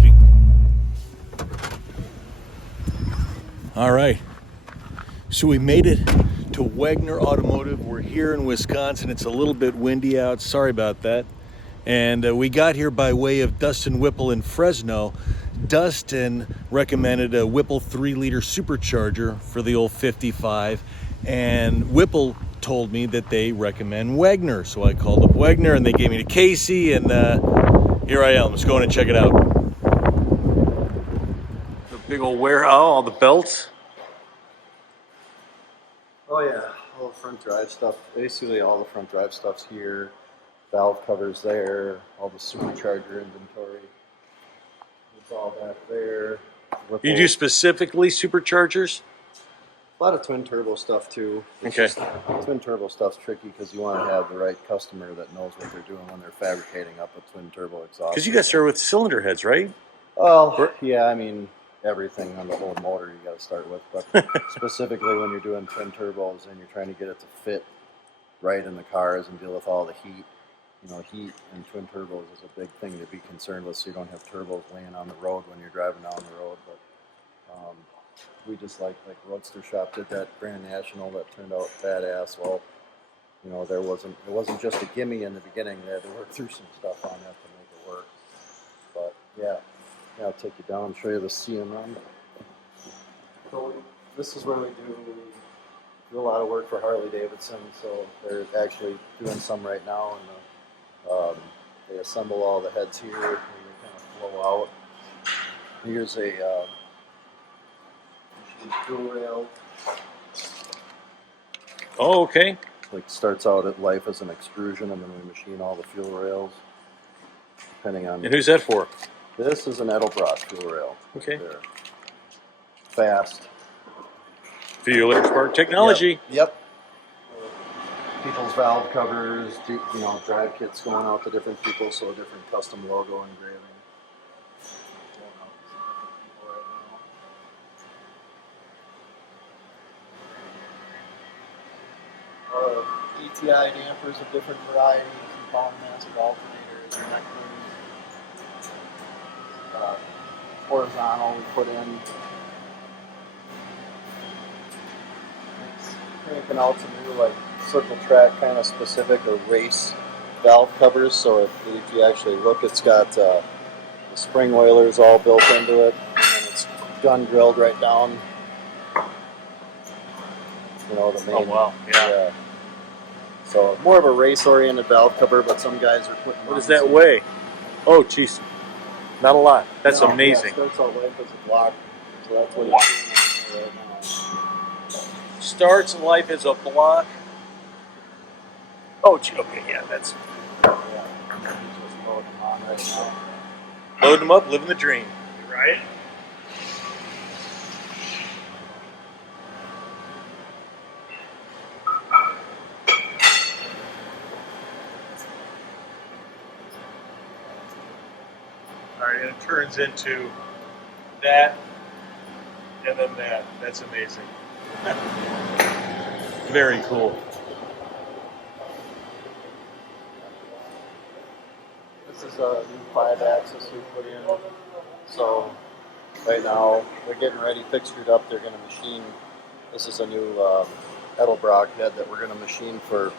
working. All right. So we made it to Wegner Automotive. We're here in Wisconsin. It's a little bit windy out. Sorry about that. And we got here by way of Dustin Whipple in Fresno. Dustin recommended a Whipple 3-liter supercharger for the old 55. And Whipple told me that they recommend Wegner. So I called up Wegner and they gave me to Casey. And here I am. Let's go in and check it out. The big old warehouse, all the belts. Oh yeah, all the front drive stuff. Basically all the front drive stuff's here. Valve covers there. All the supercharger inventory. It's all back there. You do specifically superchargers? A lot of twin turbo stuff too. Okay. Twin turbo stuff's tricky because you want to have the right customer that knows what they're doing when they're fabricating up a twin turbo exhaust. Because you guys start with cylinder heads, right? Well, yeah, I mean, everything on the whole motor you got to start with, but specifically when you're doing twin turbos and you're trying to get it to fit right in the cars and deal with all the heat, you know, heat and twin turbos is a big thing to be concerned with, so you don't have turbos laying on the road when you're driving down the road. But we just like Roadster Shop did that Grand National that turned out badass. Well, you know, it wasn't just a gimme in the beginning. They had to work through some stuff on that to make it work. But yeah. I'll take you down and show you the CM run. So this is where we do a lot of work for Harley Davidson. So they're actually doing some right now, and they assemble all the heads here and they kind of flow out. Here's a fuel rail. Oh, okay. Like starts out at life as an extrusion, and then we machine all the fuel rails, depending on. And who's that for? This is an Edelbrock fuel rail. Okay. There. Fast. Fuel expert technology. Yep. People's valve covers, you know, drive kits going out to different people, so a different custom logo engraving. ETI dampers of different varieties, and polymassive alternators, and neck rings. Horizontal we put in. It's cranking out some new like circle track kind of specific or race valve covers. So if you actually look, it's got the spring oilers all built into it, and then it's gun drilled right down. You know, the main. Oh wow! Yeah. So more of a race-oriented valve cover, but some guys are putting. What does that weigh? Oh, jeez. Not a lot. That's amazing. Yeah, starts out life as a block, so that's what it's doing right now. Starts life as a block. Oh, gee, okay, yeah, that's. Yeah, just load them on right now. Load them up, living the dream. Right? Alright, and it turns into that, and then that. That's amazing. Very cool. This is a new 5-axis we put in. So right now they're getting ready, fixtured up. They're going to machine. This is a new Edelbrock head that we're going to machine for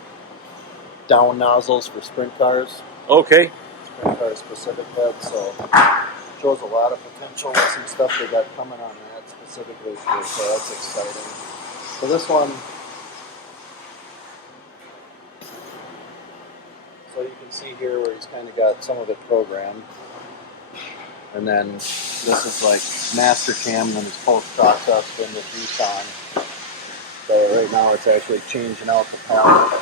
down nozzles for sprint cars. Okay. Sprint car specific head. So shows a lot of potential with some stuff they got coming on that specifically for. So that's exciting. So this one. So you can see here where he's kind of got some of it programmed. And then this is like master cam and then it's post-processed in the Tucson. So right now it's actually changing out the palette.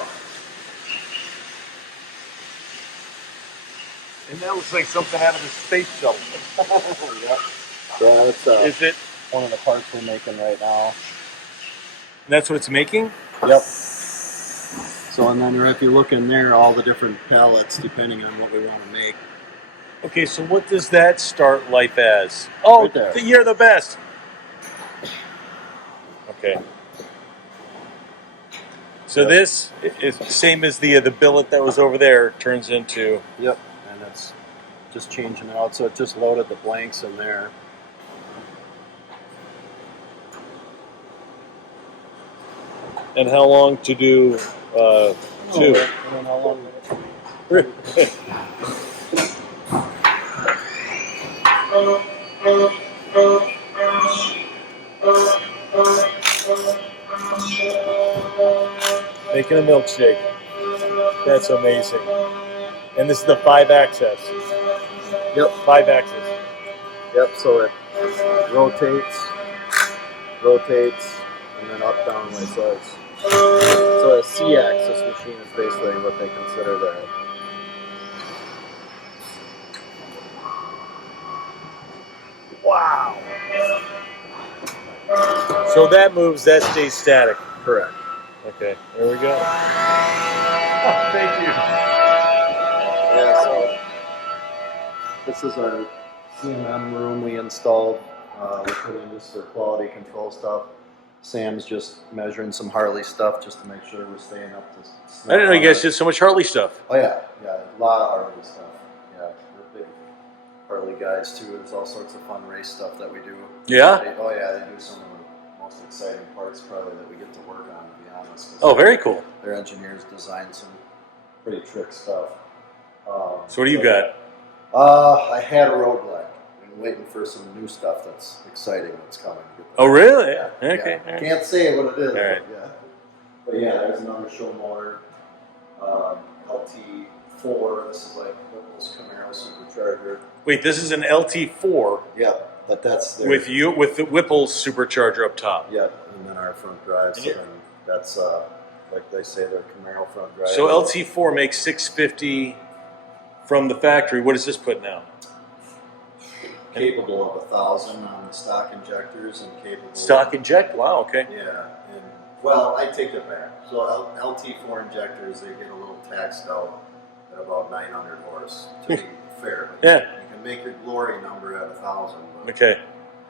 And that looks like something out of a space shuttle. Yeah, that's Is it? one of the parts we're making right now. That's what it's making? Yep. So and then if you look in there, all the different palettes depending on what we want to make. Okay, so what does that start life as? Oh, Right there. you're the best. Okay. So Yep. this is the same as the billet that was over there. Turns into. Yep. And it's just changing it out. So it just loaded the blanks in there. And how long to do two? I don't know how long it Making a milkshake. That's amazing. And this is the 5-axis. Yep. 5-axis. Yep, so it rotates, and then up, down, like so. So a C-axis machine is basically what they consider that. Wow. So that moves, that stays static. Correct. Okay, there we go. Thank you. Yeah, so this is our CMM room we installed. We put in just for quality control stuff. Sam's just measuring some Harley stuff just to make sure we're staying up to snuff. I didn't know you guys did so much Harley stuff. Oh yeah, a lot of Harley stuff. Yeah, we're big Harley guys too. There's all sorts of fun race stuff that we do. Yeah? They do some of the most exciting parts probably that we get to work on, to be honest. Oh, very cool. Their engineers design some pretty trick stuff. So what do you got? I had a road black. I'm waiting for some new stuff that's exciting that's coming. Oh, really? Yeah. Okay. Yeah. Can't say what it is. All right. But yeah, there's another show motor. LT4. This is like Whipple's Camaro supercharger. Wait, this is an LT4 Yeah, but that's their, with the Whipple's supercharger up top. Yeah, and then our front drives, and that's like they say, their Camaro front drive. So LT4 makes 650 from the factory. What is this putting out? Capable of 1,000 on the stock injectors and capable. Stock inject? Wow. Okay. Yeah, and well, I take it back. So LT4 injectors, they get a little taxed out at about 900 horse to be fair. But Yeah. you can make your glory number at 1,000. Okay,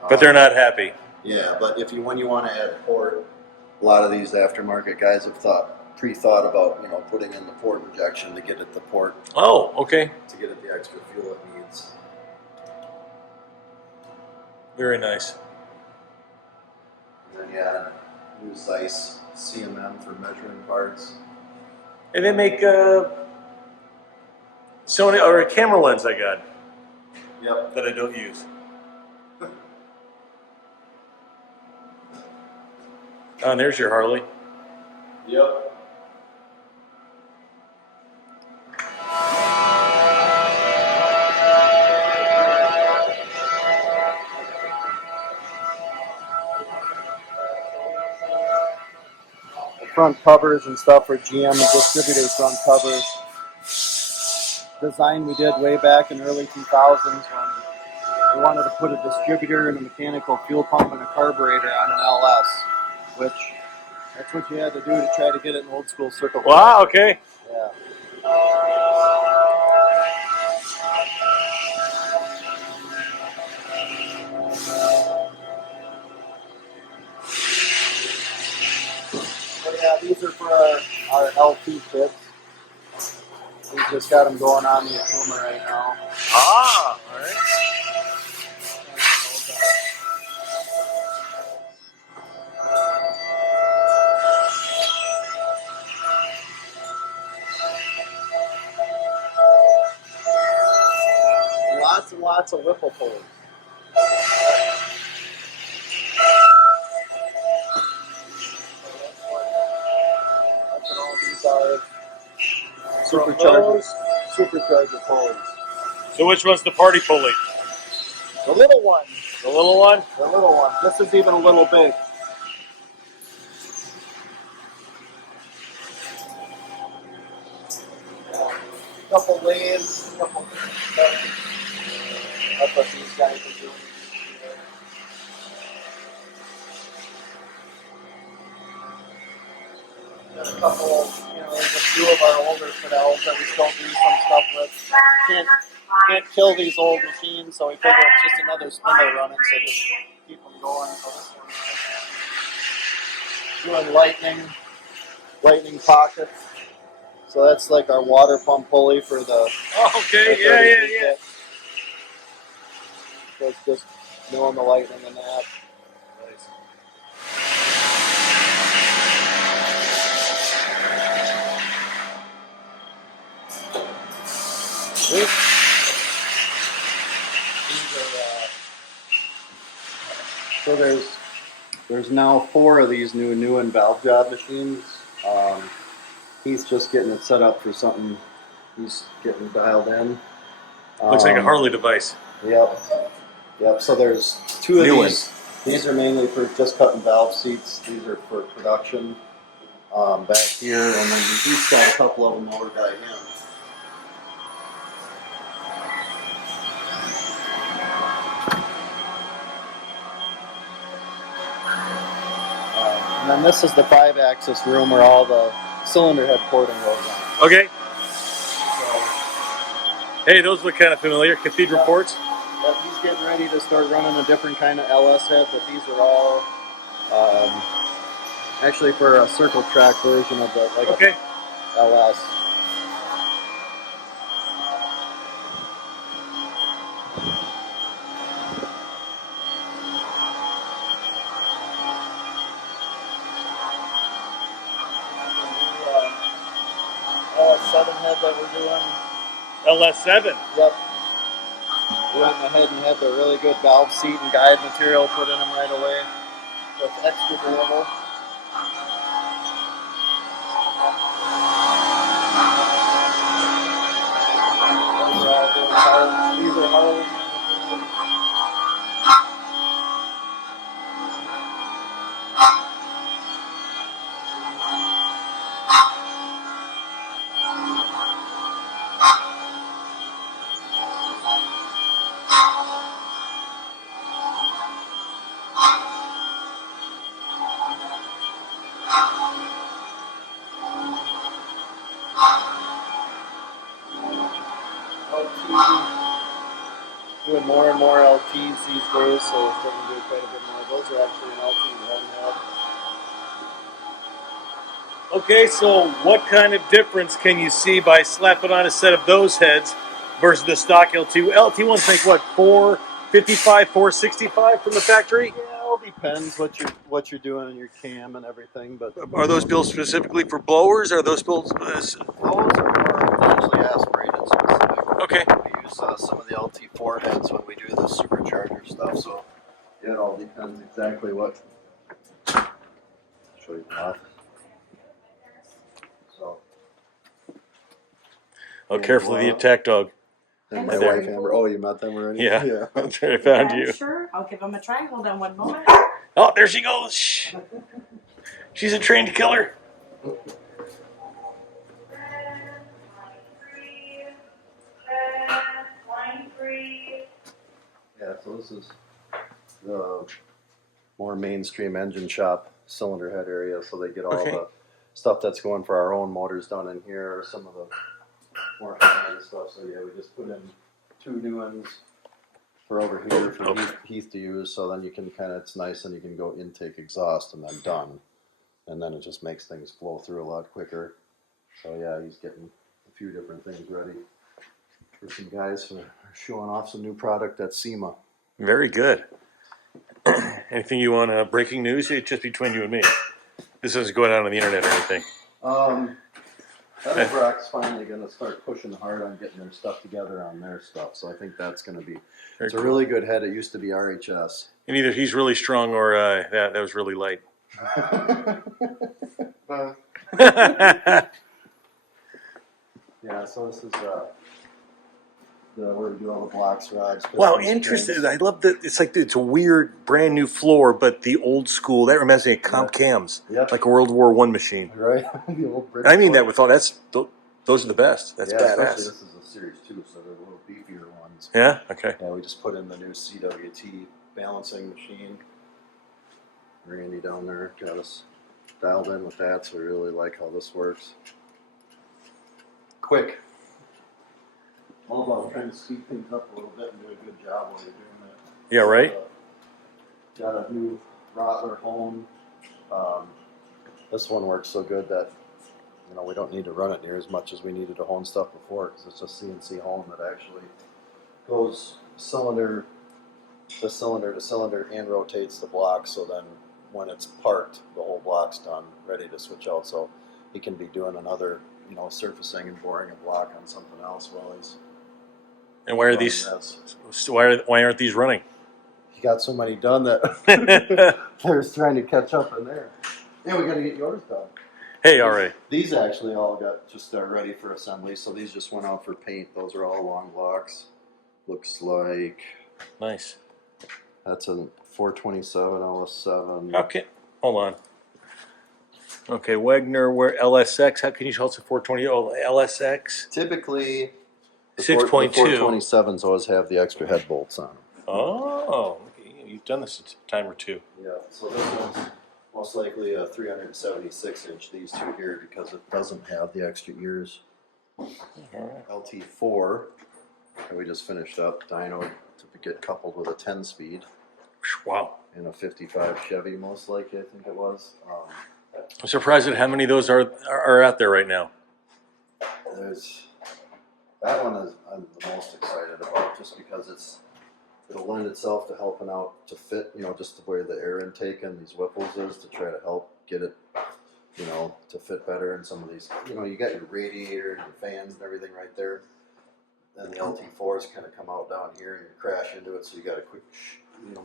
but they're not happy. Yeah, but when you want to add port, a lot of these aftermarket guys have pre-thought about putting in the port injection to get it the port. Oh, okay. To get it the extra fuel it needs. Very nice. And then new Zeiss CMM for measuring parts. And they make Sony or a camera lens I got. Yep. That I don't use. Oh, and there's your Harley. Yep. Front covers and stuff for GM and distributor front covers. Design we did way back in early 2000s when we wanted to put a distributor and a mechanical fuel pump and a carburetor on an LS, which that's what you had to do to try to get it in old school circle. Wow, okay. Yeah. But yeah, these are for our LT kits. We just got them going on the Akuma right now. Ah, all right. Lots and lots of Whipple pulleys. That's what all these are. Supercharger pulleys. So which one's the party pulley? The little one. The little one? The little one. This is even a little big. Couple lathes, couple stuff. That's what these guys are doing. Got a couple, there's a few of our older Fidels that we still do some stuff with. Can't kill these old machines, so we figure it's just another spindle running, so just keep them going. So this one's doing lightning pockets. So that's like our water pump pulley for the. Oh, okay, yeah. was just knowing the lightning and that. So there's now 4 of these new and valve job machines. He's just getting it set up for something. He's getting dialed in. Looks like a Harley device. Yep. So there's 2 of New these. one. These are mainly for just cutting valve seats. These are for production back here, and then he's got a couple of them over by him. And then this is the 5-axis room where all the cylinder head porting goes on. Okay. Hey, those look kind of familiar. Cathedral ports. Yep, he's getting ready to start running a different kind of LS head, but these are all actually for a circle track version of the Okay. LS. LS7 head that we're doing. LS7. Yep. We went ahead and had the really good valve seat and guide material put in them right away. So it's extra durable. These are Harley. Doing more and more LTs these days, so we're starting to do quite a bit more. Those are actually an LT one head. Okay, so what kind of difference can you see by slapping on a set of those heads versus the stock LT? LT1s make what, 455, 465 from the factory? Yeah, it all depends what you're doing in your cam and everything. But Are those built specifically for blowers? Are those built? those are more actually aspirated specific. Okay. We use some of the LT4 heads when we do the supercharger stuff. So yeah, it all depends exactly what. Show you off. So. Oh, careful of the attack dog. And my wife Amber. Oh, you met them already? Yeah. That's where I found you. Sure, I'll give them a try. Hold on one moment. Oh, there she goes. Shh. She's a trained killer. Yeah, so this is the more mainstream engine shop cylinder head area, so they get all the stuff that's going for our own motors done in here, or some of the more high-end stuff. So yeah, we just put in 2 new ones for over here for Heath to use, so then you can it's nice, and you can go intake, exhaust, and then done. And then it just makes things flow through a lot quicker. So yeah, he's getting a few different things ready for some guys who are showing off some new product at SEMA. Very good. Anything you want? Breaking news? It's just between you and me. This isn't going out on the internet or anything. Brock's finally going to start pushing hard on getting their stuff together on their stuff. So I think that's going to be. It's a really good head. It used to be RHS. And either he's really strong or that was really light. Yeah, so this is where we do all the blocks, rods. Wow, interesting. I love that. It's like it's a weird, brand new floor, but the old school. That reminds me of comp cams, like a World War I machine. Right. The old British. I mean that with all those are the best. That's badass. Especially this is a Series 2, so they're a little beefier ones. Yeah. Okay. Yeah, we just put in the new CWT balancing machine. Randy down there got us dialed in with that, so we really like how this works. Quick. All about trying to speed things up a little bit and do a good job while you're doing that. Yeah, right. Got a new Rottler hone. This one works so good that we don't need to run it near as much as we needed to hone stuff before, because it's just CNC hone that actually goes cylinder the cylinder to cylinder and rotates the block. So then when it's parked, the whole block's done, ready to switch out. So he can be doing another, surfacing and boring a block on something else while he's And why are running these? this. Why aren't these running? He got so many done that they're trying to catch up in there. Yeah, we got to get yours done. Hey, all right. These actually all got just ready for assembly, so these just went out for paint. Those are all long blocks. Looks like Nice. that's a 427 LS7. Okay, hold on. Okay, Wegner, where LSX? How can you tell it's a 420? Oh, LSX. Typically, the 6.2. 427s always have the extra head bolts on them. Oh, okay. You've done this a time or two. Yeah, so this one's most likely a 376 inch, these two here, because it doesn't have the extra ears. LT4, that we just finished up, dyno to get coupled with a 10 speed. Wow. In a 55 Chevy, most likely, I think it was. I'm surprised at how many of those are out there right now. There's that one is I'm the most excited about, just because it'll lend itself to helping out to fit, just the way the air intake in these Whipples is, to try to help get it, to fit better in some of these. You got your radiator and your fans and everything right there. Then the LT4s kind of come out down here and you crash into it, so you got to quick,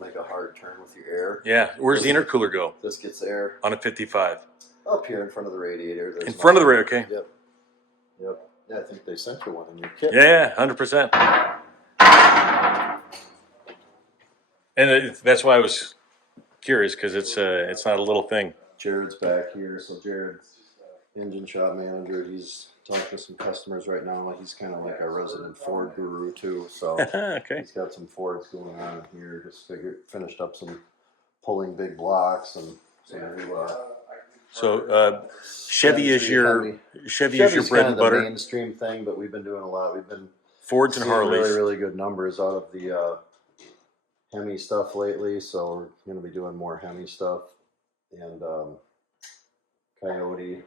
make a hard turn with your air. Yeah. Where's the intercooler go? This gets air On a 55. up here in front of the radiator. There's In front of the radio, okay. Yep. Yeah, I think they sent you one in your kit. Yeah, 100%. And that's why I was curious, because it's not a little thing. Jared's back here, so Jared's engine shop manager. He's talking to some customers right now. He's kind of like our resident Ford guru too. So Okay. he's got some Fords going on here. Just finished up some pulling big blocks and some new. So Chevy is your Chevy's bread kind and of the butter. mainstream thing, but we've been doing a lot. We've been Fords and seeing Harleys. really, really good numbers out of the Hemi stuff lately. So we're going to be doing more Hemi stuff, and Coyote,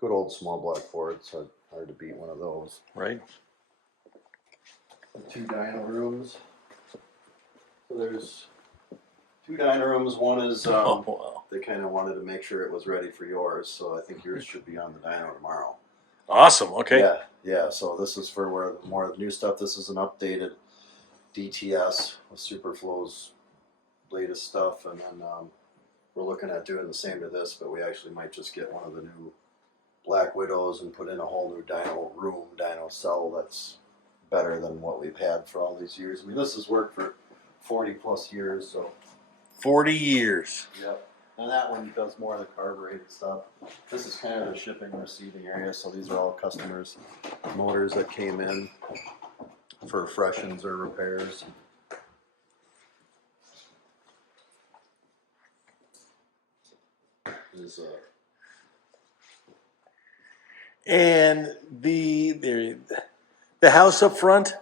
good old small block Ford. So hard to beat one of those. Right. 2 dyno rooms. So there's 2 dyno rooms. One is Oh, wow. they kind of wanted to make sure it was ready for yours, so I think yours should be on the dyno tomorrow. Awesome. Okay. Yeah. So this is for where more of the new stuff. This is an updated DTS with Superflow's latest stuff, and then we're looking at doing the same to this, but we actually might just get one of the new Black Widows and put in a whole new dyno cell that's better than what we've had for all these years. I mean, this has worked for 40 plus years, so. 40 years. Yep. And that one does more of the carbureted stuff. This is kind of the shipping and receiving area, so these are all customers' motors that came in for freshens or repairs. And the house up front.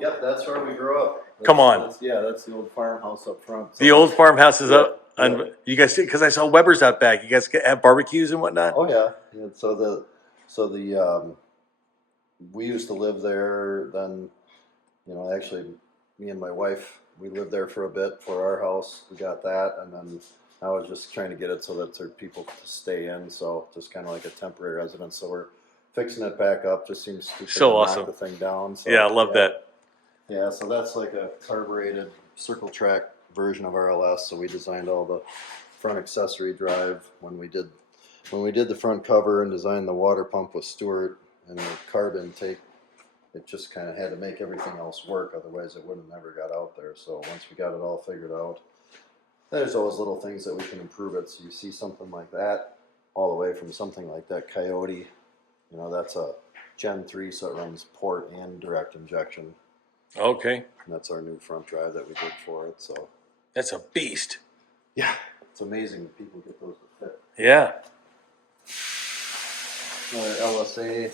Yep, that's where we grew up. Come on. That's the old farmhouse up front. The old farmhouse is up. Yeah. And you guys, because I saw Weber's out back. You guys have barbecues and whatnot. Oh yeah. So the we used to live there. Then, actually, me and my wife, we lived there for a bit for our house. We got that, and then I was just trying to get it so that there are people to stay in. So just kind of like a temporary residence. So we're fixing it back up. Just seems stupid So to awesome. knock the thing down. So, Yeah, I love that. Yeah, so that's like a carbureted circle track version of RLS. So we designed all the front accessory drive when we did the front cover and designed the water pump with Stewart and the carb intake. It just kind of had to make everything else work, otherwise it would have never got out there. So once we got it all figured out, there's always little things that we can improve it. So you see something like that, all the way from something like that Coyote, that's a Gen 3, so it runs port and direct injection. Okay. And that's our new front drive that we did for it. So That's a beast. yeah, it's amazing that people get those to fit. Yeah. Another LSA.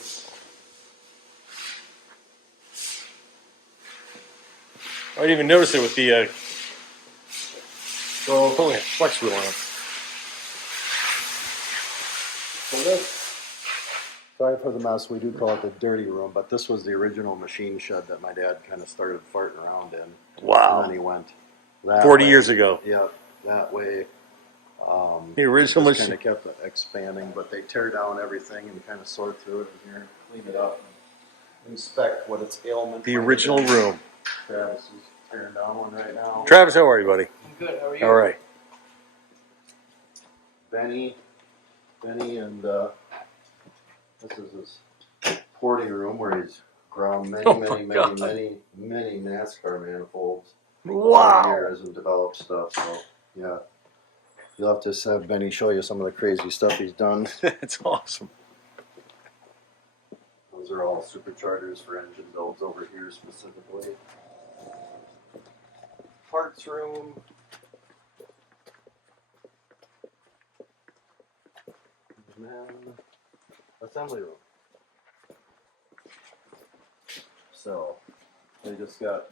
I didn't even notice it with the So flex wheel on it. this Sorry for the mess. We do call it the dirty room, but this was the original machine shed that my dad kind of started farting around in. Wow. And then he went that 40 way. years ago. Yep, that way. The original just machine. kind of kept expanding, but they tear down everything and kind of sort through it in here, clean it up, and inspect what its ailment. The might have original been. room. Travis is tearing down one right now. Travis, how are you, buddy? I'm good. How are you? All right. Benny, and this is his porting room where he's ground many, Oh my many, God. many NASCAR manifolds. Wow. Over years and developed stuff. So yeah, you'll have to have Benny show you some of the crazy stuff he's done. That's awesome. Those are all superchargers for engine builds over here specifically. Parts room. And then assembly room. So they just got,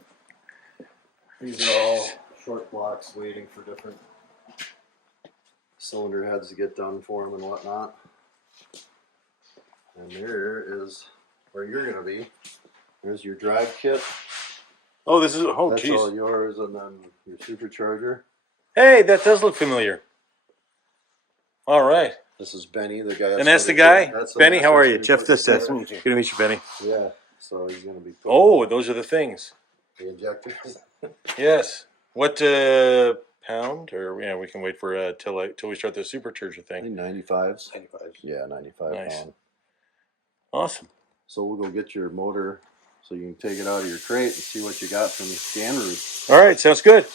these are all short blocks waiting for different cylinder heads to get done for them and whatnot. And there is where you're going to be. There's your drive kit. Oh, this is, oh, That's geez. all yours, and then your supercharger. Hey, that does look familiar. All right. This is Benny, the guy. And that's the guy? That's Benny, how are you? that's Jeff, what this we is. put Good together. to meet you, Benny. Yeah, so he's going to be putting Oh, those are the things. the injectors. Yes. What pound? Or yeah, we can wait for till we start the supercharger I thing. think 95s. 95. Yeah, 95 Nice. pound. Awesome. So we'll go get your motor so you can take it out of your crate and see what you got from the scan route. All right, sounds good.